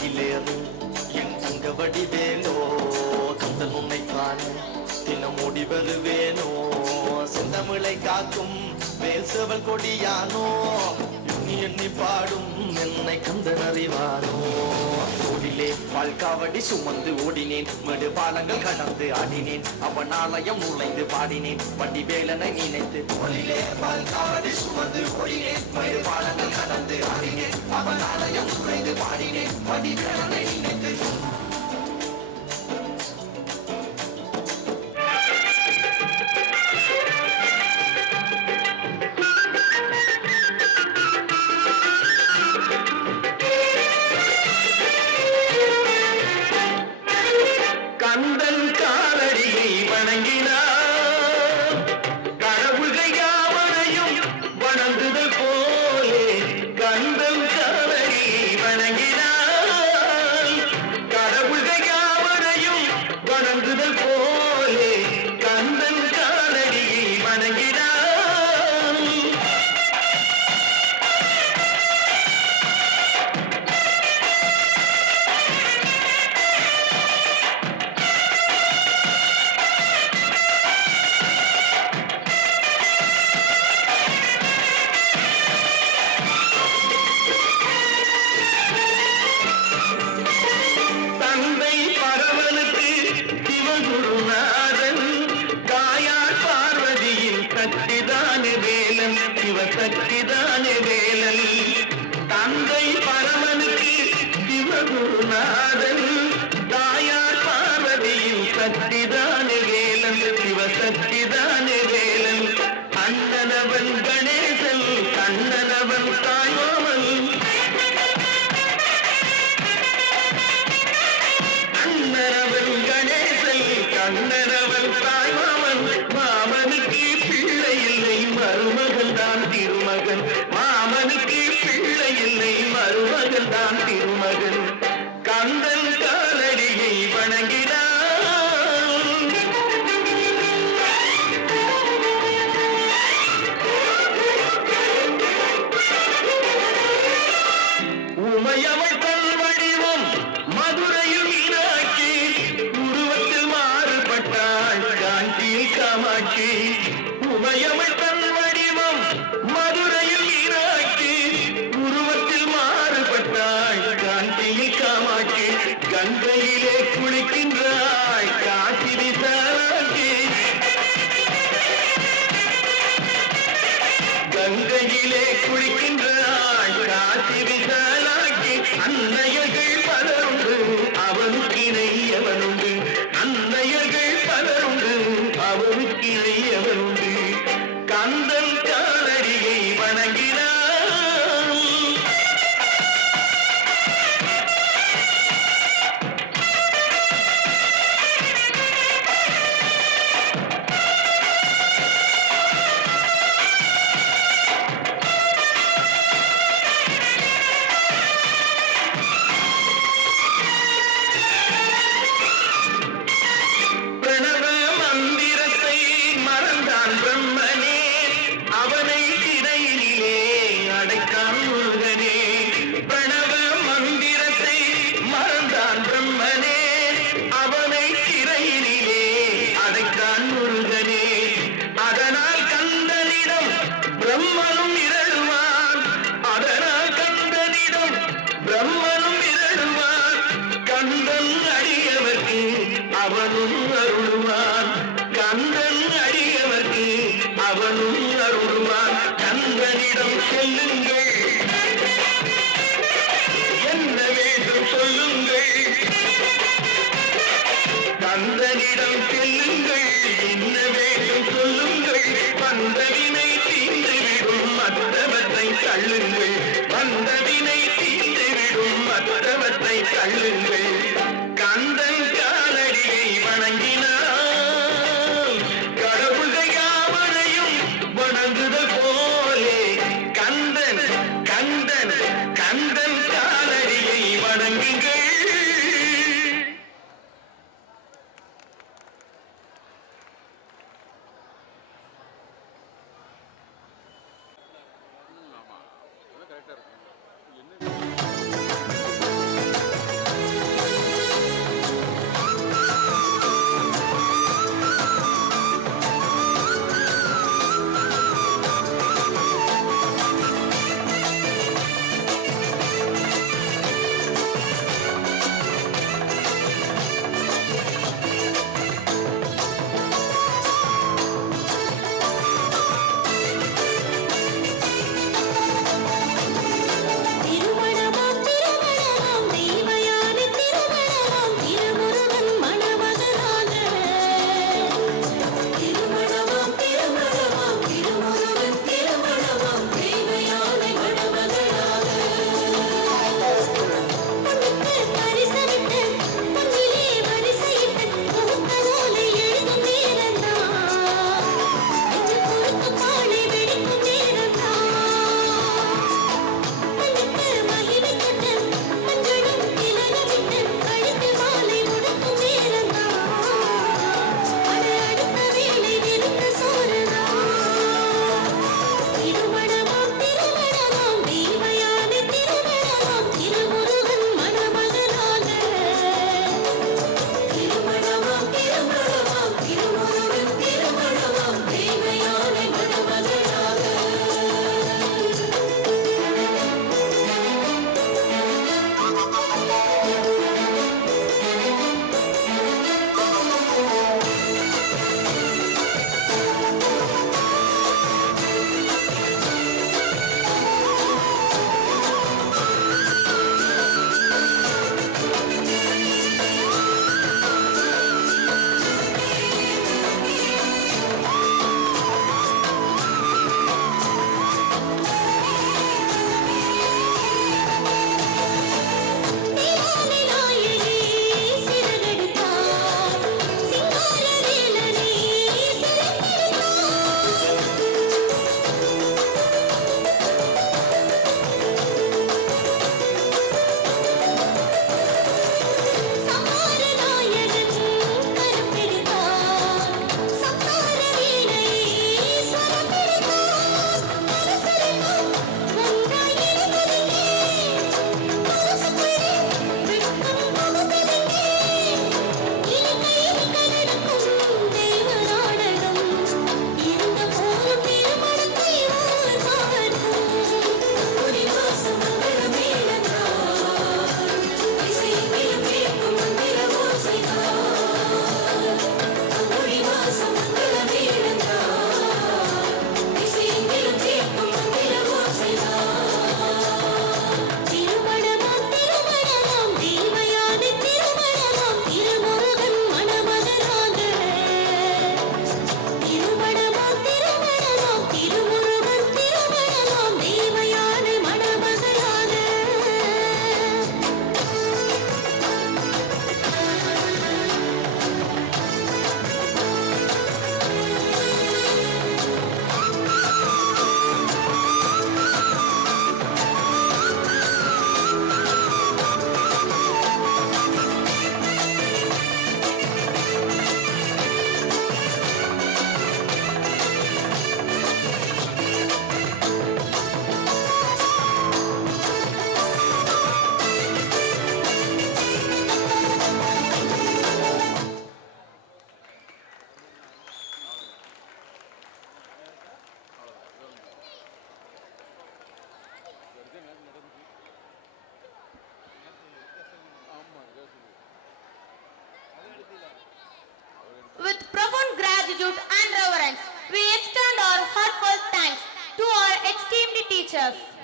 அருகிலேறு என் தங்க வடிவேலோ கந்தன் உன்னை காண தினம் ஓடி வருவேனோ செந்தமிழை காக்கும் வேல்சவல் கொடியானோ எண்ணி எண்ணி பாடும் என்னை கந்தன் அறிவானோ ஓடிலே பால்காவடி சுமந்து ஓடினேன் மேடு பாலங்கள் கடந்து ஆடினேன் அவன் ஆலயம் நுழைந்து பாடினேன் வடிவேலனை நினைத்து ஓடிலே பால்காவடி சுமந்து ஓடினேன் மேடு பாலங்கள் கடந்து ஆடினேன் அவன் ஆலயம் நுழைந்து பாடினேன் வடிவேலனை நினைத்து சக்திதானே வேலன் தந்தை பரமனுக்கு சிவகுருநாதன் தாயார் பார்வதியின் சக்திதானே வேலன் சிவசக்திதானே வேலன் அண்ணனவன் கணேசன் கண்ணனவன் தாயோவன் அண்ணனவன் கணேசன் கண்ணனவன் தாயோவன் மாமனுக்கு பிள்ளை இல்லை மருமகன் தான் திருமகன் மாமனுக்கு பிள்ளை இல்லை மருமகன் தான் திருமகன் கந்தன் காலடியை வணங்கினான் உமையவள் தன் வடிவம் மதுரையில் மீனாட்சி உருவத்தில் மாறுபட்டாள் காஞ்சியில் காமாட்சி உமையவள் தன் வடிவம் மதுரையில் மீனாட்சி உருவத்தில் மாறுபட்டாள் காஞ்சியில் காமாட்சி கங்கையிலே குளிக்கின்றாள் காசி விசாலாட்சி கங்கையிலே குளிக்கின்றாள் காசி விசாலாட்சி அன்னையர்கள் பலருண்டு அவனுக்கிணை அவனுண்டு அன்னையர்கள் பலருண்டு அவனுக்கிணை அவனுண்டு கந்தன் காலடியை வணங்கினான் அவனும் அருளுவான் கந்தன் அடியவர்க்கு அவனும் அருளுவான் கந்தனிடம் செல்லுங்கள் என்ன வேண்டும் சொல்லுங்கள் கந்தனிடம் செல்லுங்கள் என்ன வேண்டும் சொல்லுங்கள் வந்தவினை தீர்ந்துவிடும் மற்றவற்றை தள்ளுங்கள் வந்தவினை தீர்ந்துவிடும் மற்றவற்றை தள்ளுங்கள் கந்தன் காலடியை வணங்கினான் கடவுள்கள் யாவரையும் வணங்குதல் போலே கந்தன் கந்தன் கந்தன் காலடியை வணங்குங்கள்.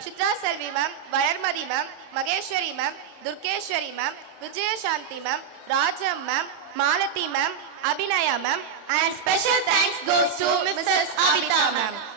Chitra Selvi ma'am, Vayarmadi ma'am, Mageshwari ma'am, Durkeshwari ma'am, Vijayashanti ma'am, Rajam ma'am, Malati ma'am, Abhinaya ma'am, and special thanks goes to Mrs. Abita ma'am.